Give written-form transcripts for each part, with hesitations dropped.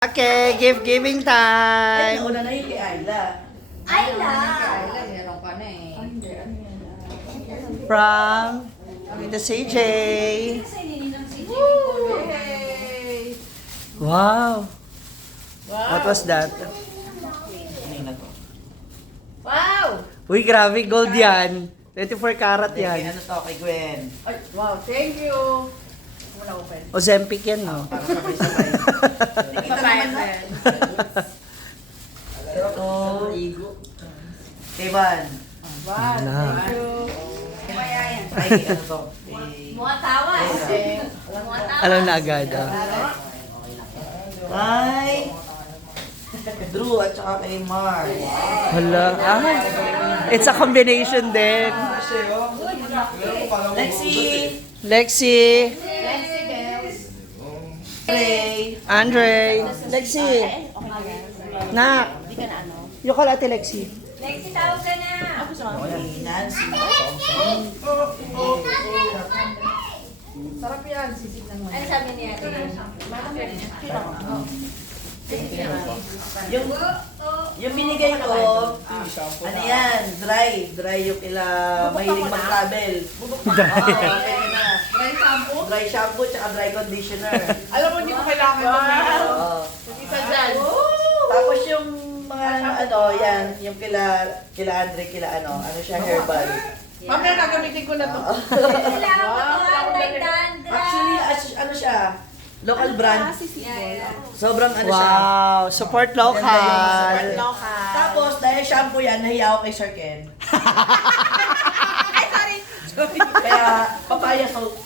Okay, gift-giving Ay, time. nauna na yung kay Ayla. Ayla! Meron ka na eh. From Tita CJ. Wow. What was that? Wow! Uy, grabe, gold yan. 24 karat Kay yan. ano to, kay Gwen. Ay, wow, thank you! Wala ko pen. Ozempic yan, no? Para sabay-sabay. Papaya pen. Ito. Kay Van. Wow, Wala. thank you. Kaya yan. Ay, kay ano to. Kay... Mga tawa eh. Mga tawa. Alam na agad, ah. Kay... Drew at saka kay Mar. Hala. Ah, it's a combination din. Lexi. Lexi. Lexi Bells. Ray. Andre. Lexi. Nak. Hindi ka na ano. Yung call ate Lexi. Lexi, tawag ka na. Kay Nancy. Sarap yan, sisignan mo. Ano sabi niya? Yung binigay ko, ano yan, dry yung kila mahilig mag-travel. Dry. Pwede na. Dry shampoo? Dry shampoo tsaka dry conditioner. Alam mo, hindi ko kailangan ito meron. Oo. Isa dyan. Tapos yung mga ano, yan, yung kila Andre, kila ano siya, herbal. Mamaya gagamitin ko na to. Actually, ano siya, local brand. Sobrang ano siya. Wow, support local. Tapos, dahil shampoo yan, nahiya ako kay Sir Ken. Ay, sorry. Kaya, papaya soap.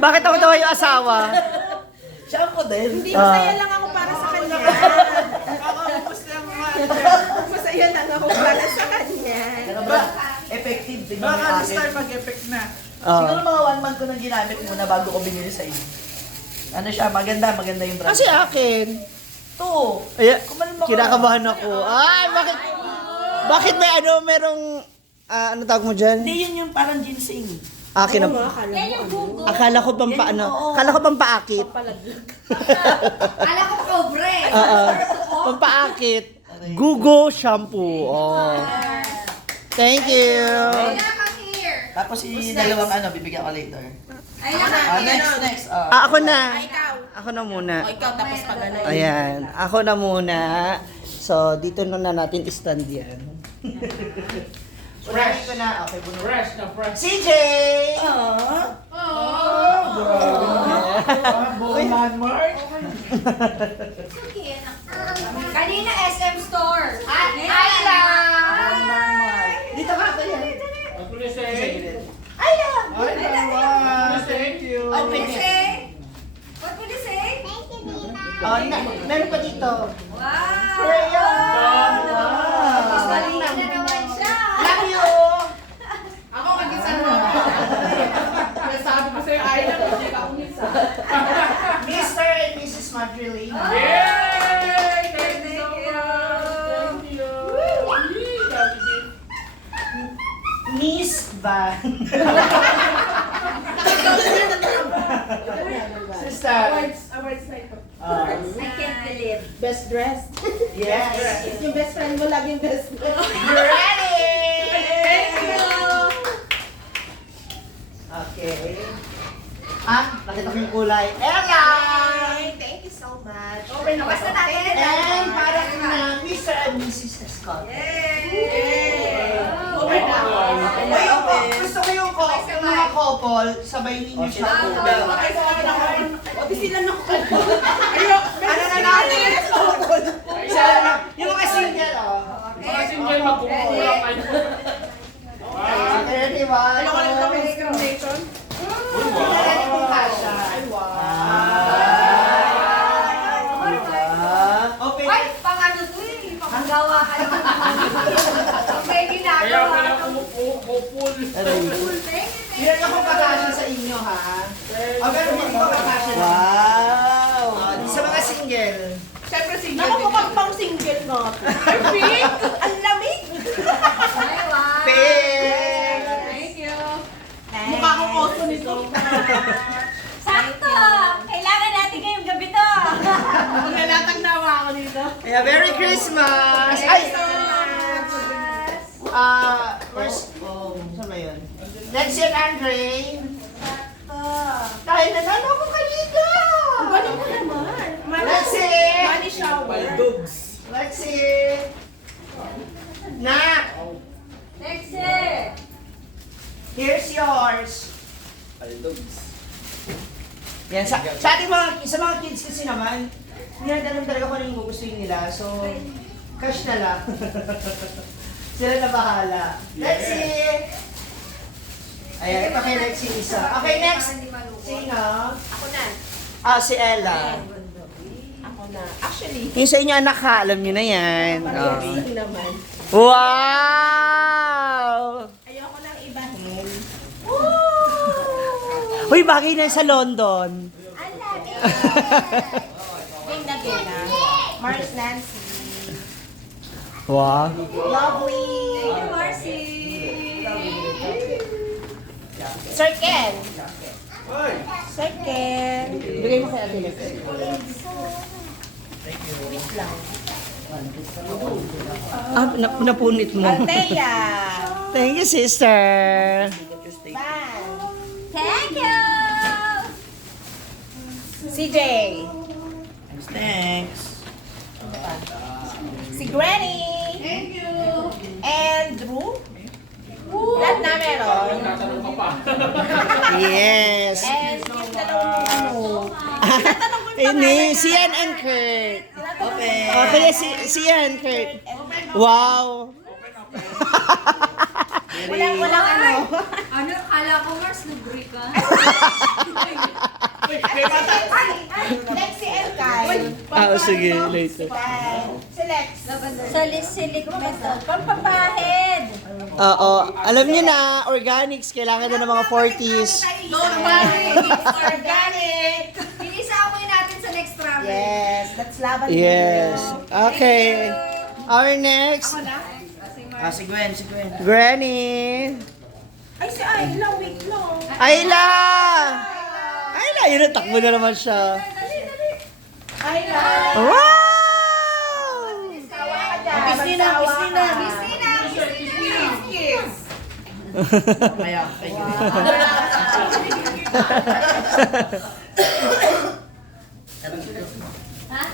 Bakit ako daw yung asawa? Shampoo din. Hindi, masaya lang ako para sa kanya. Masaya lang ako para sa kanya. Ano ba? Effective. Tingnan mo yung akin. mag-effect na. Siguro mga 1 month ko nang ginamit muna bago ko binili sa inyo. Ano siya, maganda yung brand. Kasi akin. Ito. Ay, Kumalma ka. kinakabahan ako. Ay, bakit may merong, ano tawag mo dyan? Hindi, yun yung parang ginseng. Akin na. Yan yung Google. Akala ko pang Yan, paano. oo. Akala ko pang paakit. Alam ko cobre. Oo. Pampaakit. Gugo shampoo. Oh. Thank you. Tapos dalawang ano, bibigyan ko later. Ay, Next. Ako na. ikaw. Ako na muna. Ikaw tapos pag ano. Ayan. Ako na muna. So, dito na natin stand yan. Fresh ko na. Okay, buno. Fresh na fresh. CJ! Buong landmark. Kanina SM Store. Ayla! Dito ka ako yan. What will you say? Ayla! Thank you. What will you say? What will you say? Oh, meron pa dito. Wow! Crayon! Mas Wow! maliit na naman siya. Love you! Ako mag-isa mo. Sabi ko sa'yo, Ayla, hindi ka umisa. Mr. and Mrs. Madrilena. Yay! Thank you so Thank you. much. Thank you. Yee, dami din. Miss Van. Sister. Awards night po. Uh, I can't believe. Best dressed. yes. Yung best friend mo laging best dressed. You're ready! Thank you! Okay. Nakita ko yung kulay. Ella! Thank you so much. Okay na. Basta natin. And para na Mr. and Mrs. Scott. Yay! Okay na. Ayun, gusto ko yung mga couple, sabay ninyo siya. Pati sila na ko. Ano na natin? Yung mga single, oh. Mga single, magkukulang kayo. Okay, di ba? Ano ka lang kami discrimination? Ready kong kasha. Open. Ay, pang ano to eh. Panggawa ka naman. May Kaya ginagawa. pala kumupul. Yan ako pakasya sa inyo, ha? O, pero hindi ko pakasya na. Wow. Sa mga single. Siyempre single. Naku, kapag pang single no. Pink! Ang lamig! Ay, wow! Pink! Thank you! Mukha akong ko nito. Sakto! Kailangan natin ngayong gabi to. Maglalatang nawa ako dito. Yeah, Merry Christmas! Ay! First, saan ba yun? Next yun, Andre. Dahil nanalo ko kanina! Balik mo naman. Let's see! Money shower. Let's see! Nak! Lexie! Here's yours. Yan, sa ating sa mga kids kasi naman, tinatanong talaga kung ano yung gugustuhin nila. So, cash na lang. Sila na bahala. Lexie! Ayan, ito kay Lexie isa. Okay, next. Sino? Ako na. Si Ella. Ako na. Actually, Yung sa inyo anak ha, alam nyo na yan. parang naman. Wow! Ayoko nang ibahin. Uy, bagay na sa London. Name na Bella. Mars Nancy. Wow. Lovely. Thank you, Marcy! Sir Ken. Sir Ken. Bigay mo kay Ate Lexie. Napunit mo. Althea. Thank you, sister. Van. Thank you! CJ. Thanks. Si Granny. Thank you. And Drew. Lahat na meron. Yes. And yung dalawang ano. Ini, si Ian and Kurt. Open. Okay, si Ian, Kurt. Wow. Walang ano. Ano, kala ko Mars, lubrika. Lexi and Kai. Sige, later. Si Lex. Salicylic method. Pampapahid! Oo, alam niyo na, organics, kailangan na ng mga 40s. Don't worry. It's organic. Iisa-amoy natin sa next travel. Yes, that's laban. Yes. Okay. Our next, Si Gwen, si Gwen. Granny. Ay, si Ayla, wait lang. Ayla! Ayla, yun, natakbo na naman siya. Ayla. Wow! Christina, Christina. Kiss. Kaya, thank you. Ha?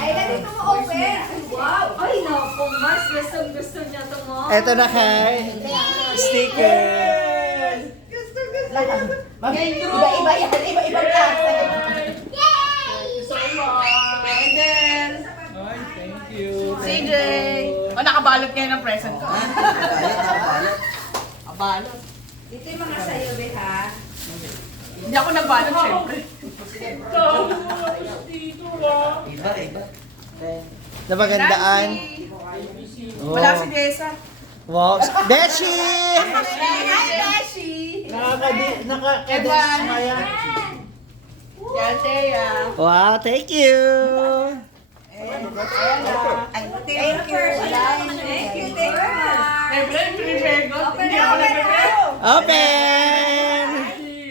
Ay, dito mo open. Wow! Ay, naku, Mars, gusto niya ito mo. Eto na kay sticker. Iba-iba yan. Iba-ibang klase. And then, CJ. Nakabalot ngayon ng present ko. Abalot. Dito yung mga sayo, be, ha? Hindi ako nagbalot, syempre. Iba, iba. Napagandaan. Wala si Jessa. Wow. Beshi! Hi, Beshi. Nakakadismaya. Yan, Thea. Wow, thank you. Thank you. Thank you, Mars. Siyempre, prepare ko. Hindi ako Open, nag-prepare. Open!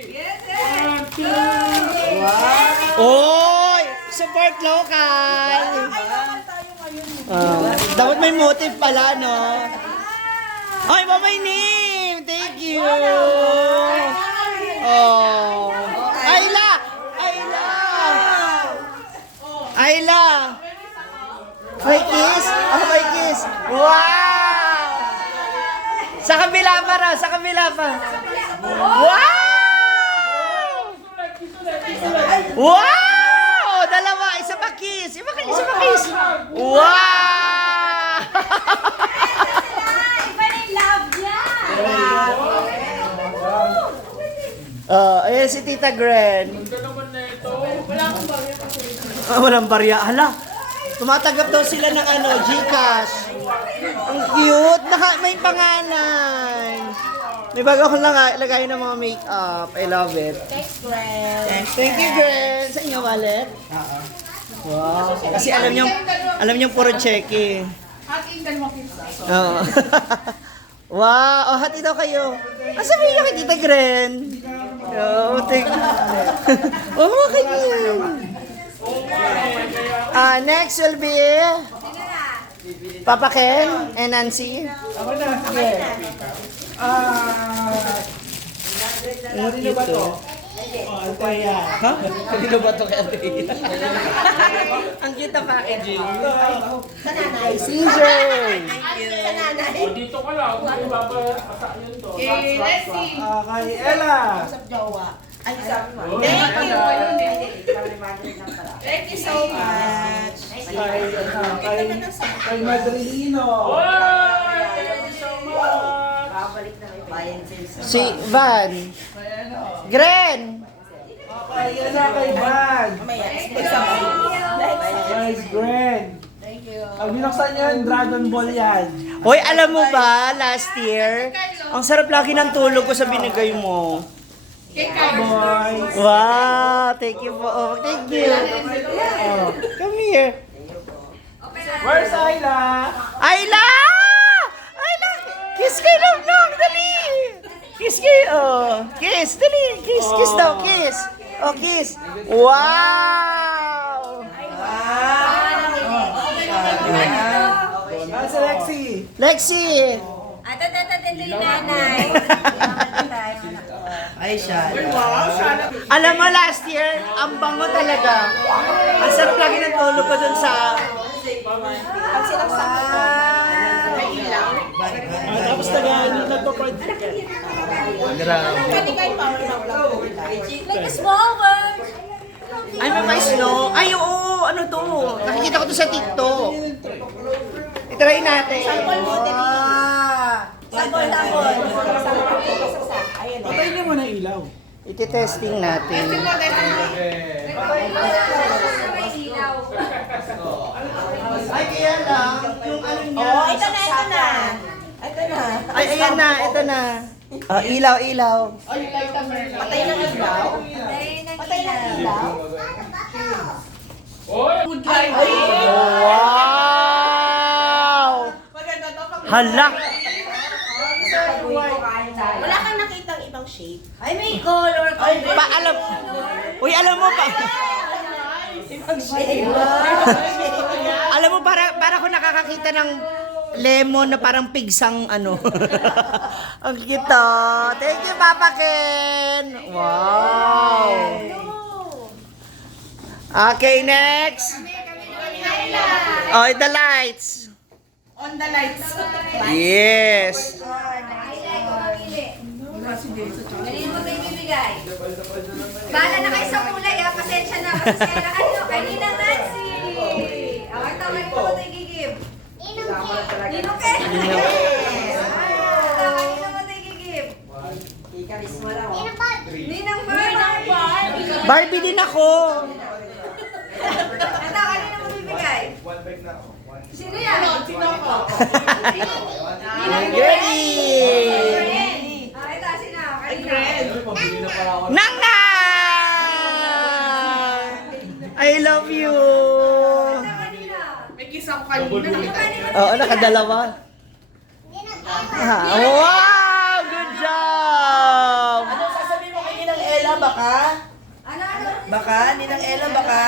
Yes, yes. Oy! Support local! Dapat may motive pala, no? Ay, my name! Thank you! Oh! Ayla! Ayla! Ayla! May kiss? Oh, may kiss! Wow! Sa kabila pa raw, sa kabila pa. Wow! Wow! Dalawa, isa pa kiss. Isa pa kiss. Wow! Iba na yung love niya. Ayan si Tita Gren. Walang barya. Hala, tumatanggap daw sila ng Gcash. Ang cute. May pangalan. May bago akong lagay ng mga makeup. I love it. Thanks, Gwen. Thank you, Gren. Sa inyo, wallet? Wow. Kasi alam niyo puro cheque. Hatiin ka mo pizza. Oo. Wow. Oh, hati daw kayo. Sabihin niyo kay Tita Gren. Oh, kanya. Next will be Papa Ken and Nancy. Ako na, sige. Kanino ba to? Ano kaya? Ha? Kanino ba ito kaya? Ang cute na packaging. Sa nanay. Caesar! Sa nanay. Dito ka lang, kung ibabasa yun to. Okay, let's see. Kay Ella. Sa jowa. Ay, sa Thank you. Thank you so much. Kay Madrilino. Oy! Thank you so much! Si Van. Gren! Kay Ella, kay Van. Kay Gren. Pag binuksan niyo yung Dragon Ball yan. Hoy, alam mo ba, last year, ang sarap lagi ng tulog ko sa binigay mo. Kay Carlos. Boys. Wow, thank you po. Oh, thank you. Oh, come here. Where's Ayla? Ayla! Ayla! Kiss kay Long Long, dali! Kiss kay, oh. Kiss, dali. Kiss, kiss daw, kiss. Oh, kiss. Wow! Si Lexi. Lexi! nanay. Ay, siya. Alam mo, last year, ang bango talaga. Ang sarap lagi ng tulog ko dun sa... Tapos nagpa-point. Like a small bird. Ay, may mais, no? Ay, oo, ano to? Nakikita ko to sa TikTok. Itry natin. Sabon. Patayin niyo muna ilaw. Iti-testing natin. Ay, kaya lang, yung ano niya. Oh, ito na. Ito na. Ay, ayan na, ito na. Ilaw, ilaw. Patay ng ilaw. Patay ng ilaw. Good life. Wow! Hala! Wala kang nakitang ibang shape. Ay, may color. Alam, uy, alam mo ba? Alam mo, para ko nakakakita ng lemon na parang pigsang ano. Ang cute. Thank you, Papa Ken. Wow. Okay, next. Oh, the lights. On the lights. Yes. Kanino mo ito ibibigay? Bahala na kayo sa kulay, ha? Pasensya na. Pasensya ano? Kanina Nancy. Ito, kanino mo ito igigib? Ninong Ken. Ito, kanino mo ito igigib? Ninang Barbie. Barbie din ako. Ito, kanino mo bibigay? Sino yan? Sino ako? Ninang Ready? Ito, sino? Kanino? Nang I love you. Ito, kanino? May kiss ako kanina. Oo, nakadalawa. Wow! Good job! Ano sasabihin mo kay Ninang Ella? Baka? Ano? Baka? Ninang Ella, baka?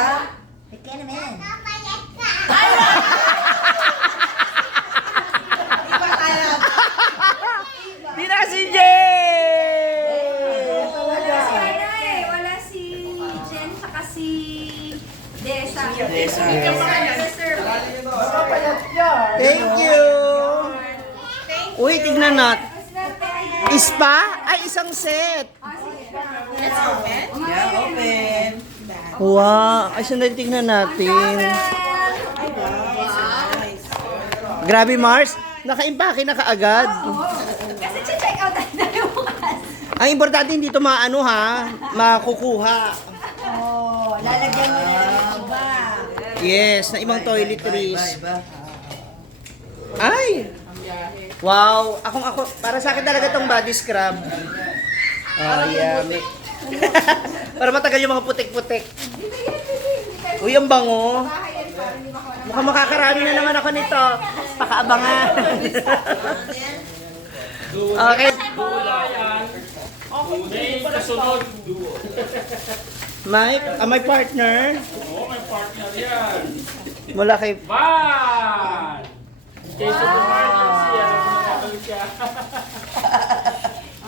Di na si Jay! Wala si ano eh. Wala si Jen saka si Desa. Desa. Thank you! Uy, tignan natin. Ispa? Ay, isang set. Let's open. Yeah, open. Wow! Ay, sandali tignan natin. Grabe, Mars. Naka-impake na kaagad. Kasi check out tayo bukas. Ang importante hindi ito maano ha, makukuha. Oh, lalagyan mo na ng iba. Yes, na ibang toiletries. Ay! Wow! Ako, para sa akin talaga tong body scrub. Oh, yeah. Para matagal yung mga putik-putik. Uy, ang bango. Mukhang makakarami na naman ako nito. Pakaabangan. Okay. May kasunod. My partner. Oo, may partner yan. Mula kay... Van! In case of emergency, alam mo nakabalik siya.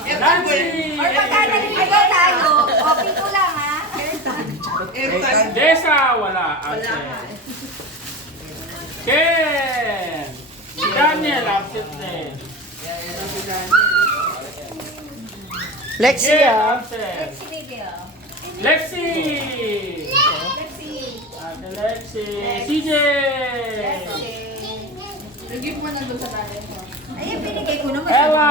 Nancy! Or pagka naliligaw tayo, copy ko lang ha. Desa, wala. Absent. Ken! Si Daniel, absent din. Lexi, Ken, ah. absent. Si Miguel. Lexi! Lexi. Ate Lexi. CJ! Nag-give mo nandun sa talent mo. Ayun, binigay ko naman. Ella!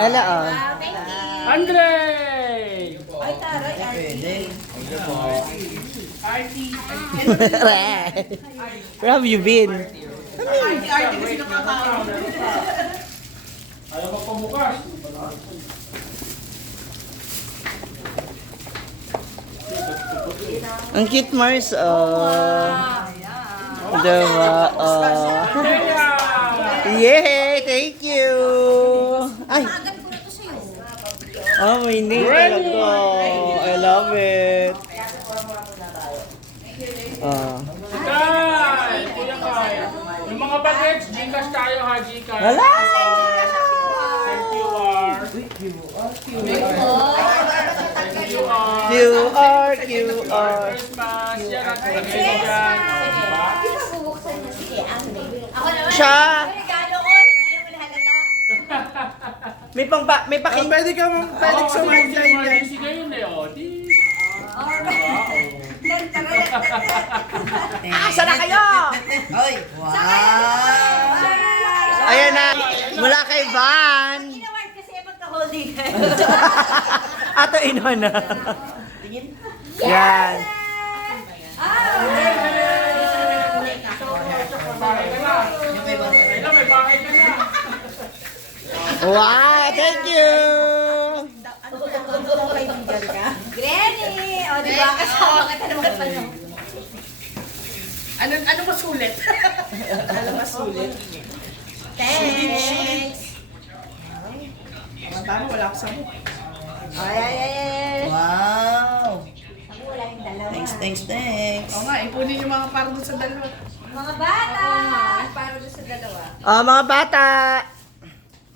Ala, oh. Wow, thank you. Andre! Ay, taray, pwede. Where have you been? Arte kasi nakakaon. Ayaw mo pamukas. Ang cute, Mars. Diba? Andrea! Yay! Thank you! Ay! Agad ko na to sa'yo. Oh, may name talaga. I love it. Kai! Kuya Kai! Yung mga bagets, Gcash tayo ha, Gcash. Wala! Thank you, R. QR. Christmas! Yan ang lagay mo dyan. O, diba? Bubuksan mo. Sige, ako naman. Siya! Ang regalo ko, hindi naman halata. May paking... Pwede sumayin dyan. Emergency ngayon eh, o. Di. Asa na kayo? Ay, wow! Ayan na. Mula kay Van. Inaward kasi magka-holding. Ato ino na. Tingin. Yan. Bahay ka na. Ayun, may bahay ka na. Wow! Thank you! Granny! O, di ba? Kasama kita naman pa nyo. Ano ba sulit? Thanks! Tama, wala ako sabi. Ay. Wow! Sabi wala yung dalawa. Thanks. Oo nga, ipunin yung mga para doon sa dalawa. Mga bata! Para doon sa dalawa. Mga bata.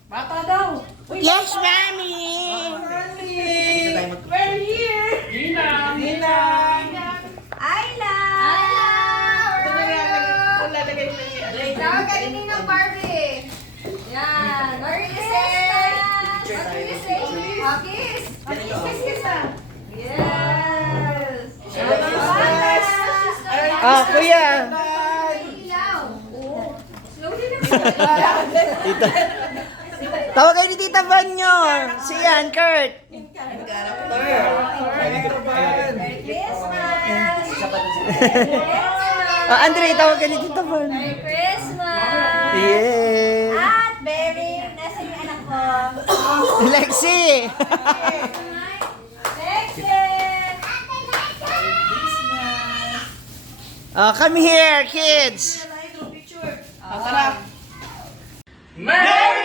Bata daw. Yes, Mami! We're here. Gina! Ayla! Ito na yan, lalagay mo yung Tawag ka rin ng Barbie. Yan. Merry Christmas! Merry Christmas! Kiss! Kiss na. Yes! Kuya. Ilaw. Slowly naman. Tita. Tawag kayo ni Tita Van nyo. Si Ian, Kurt. Merry Christmas! Andre, tawag kayo ni Tita Van. Merry Christmas! Yes. At Berry, nasa yung anak ko? Lexi. Come here, kids. Tara. Merry